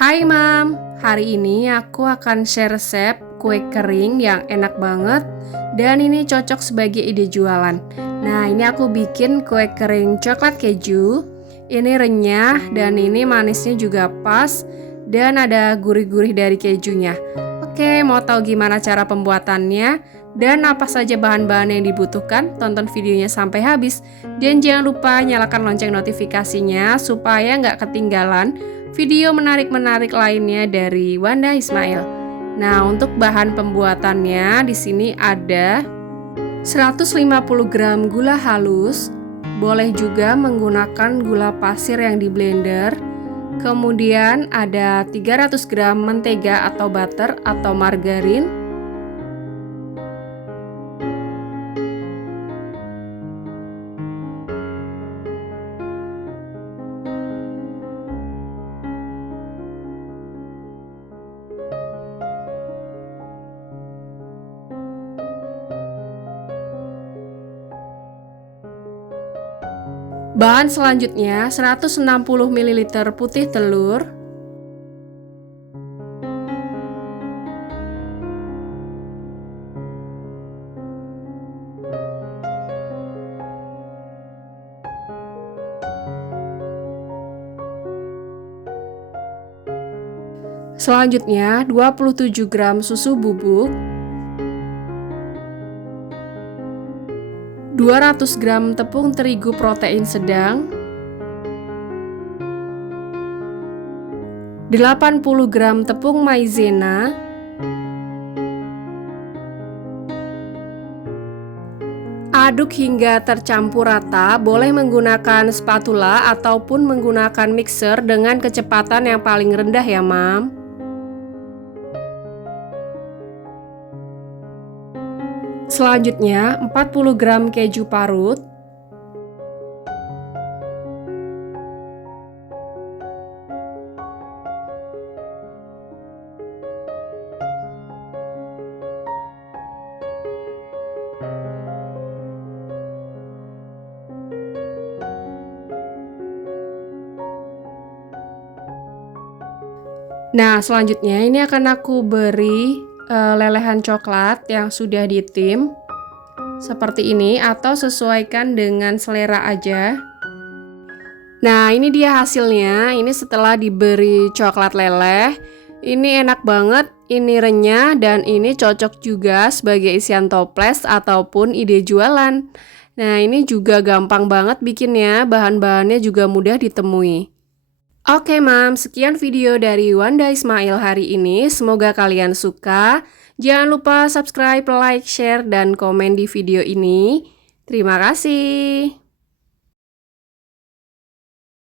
Hai Mam, hari ini aku akan share resep kue kering yang enak banget dan ini cocok sebagai ide jualan. Nah, ini aku bikin kue kering coklat keju. Ini renyah dan ini manisnya juga pas dan ada gurih-gurih dari kejunya. Oke, mau tahu gimana cara pembuatannya dan apa saja bahan-bahan yang dibutuhkan? Tonton videonya sampai habis dan jangan lupa nyalakan lonceng notifikasinya supaya nggak ketinggalan video menarik-menarik lainnya dari Wanda Ismail. Nah, untuk bahan pembuatannya di sini ada 150 gram gula halus, boleh juga menggunakan gula pasir yang di blender. Kemudian ada 300 gram mentega atau butter atau margarin, Bahan selanjutnya 160 ml putih telur. Selanjutnya 27 gram susu bubuk 200 gram tepung terigu protein sedang 80 gram tepung maizena Aduk hingga tercampur rata, boleh menggunakan spatula ataupun menggunakan mixer dengan kecepatan yang paling rendah ya, Mam. Selanjutnya 40 gram keju parut. Nah, selanjutnya ini akan aku beri lelehan coklat yang sudah ditim seperti ini atau sesuaikan dengan selera aja. Nah, ini dia hasilnya. Ini setelah diberi coklat leleh. Ini enak banget, ini renyah dan ini cocok juga sebagai isian toples ataupun ide jualan. Nah, ini juga gampang banget bikinnya, bahan-bahannya juga mudah ditemui. Oke mam, sekian video dari Wanda Ismail hari ini. Semoga kalian suka. Jangan lupa subscribe, like, share, dan komen di video ini. Terima kasih.